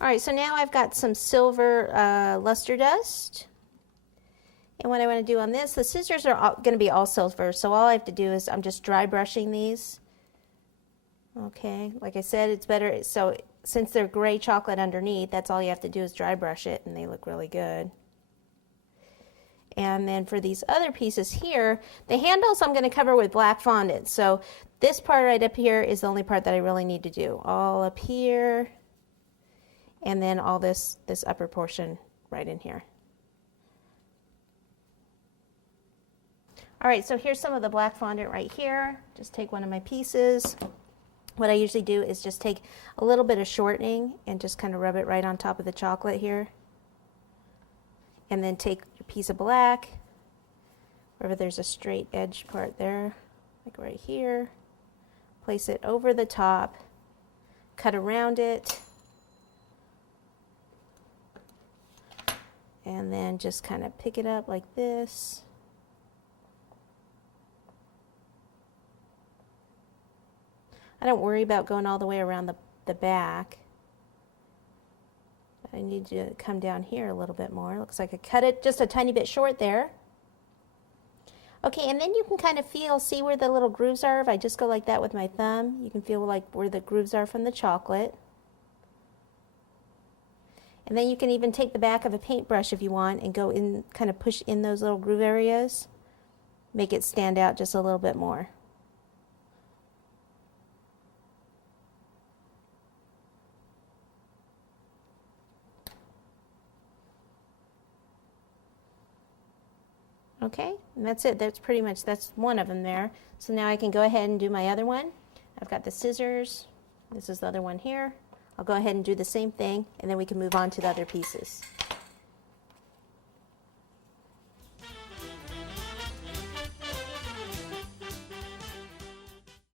All right, so now I've got some silver luster dust. And what I want to do on this, the scissors are going to be all silver, so all I have to do is I'm just dry brushing these. Okay, like I said, it's better, so since they're gray chocolate underneath, that's all you have to do is dry brush it, and they look really good. And then for these other pieces here, the handles I'm going to cover with black fondant. So this part right up here is the only part that I really need to do. All up here, and then all this upper portion right in here. All right, so here's some of the black fondant right here. Just take one of my pieces. What I usually do is just take a little bit of shortening and just kind of rub it right on top of the chocolate here. And then take your piece of black, wherever there's a straight edge part there, like right here. Place it over the top, cut around it, and then just kind of pick it up like this. I don't worry about going all the way around the back. I need to come down here a little bit more. Looks like I cut it just a tiny bit short there. Okay, and then you can kind of see where the little grooves are. If I just go like that with my thumb, you can feel like where the grooves are from the chocolate. And then you can even take the back of a paintbrush if you want and go in, kind of push in those little groove areas. Make it stand out just a little bit more. Okay, and that's it. That's pretty much, that's one of them there. So now I can go ahead and do my other one. I've got the scissors. This is the other one here. I'll go ahead and do the same thing, and then we can move on to the other pieces.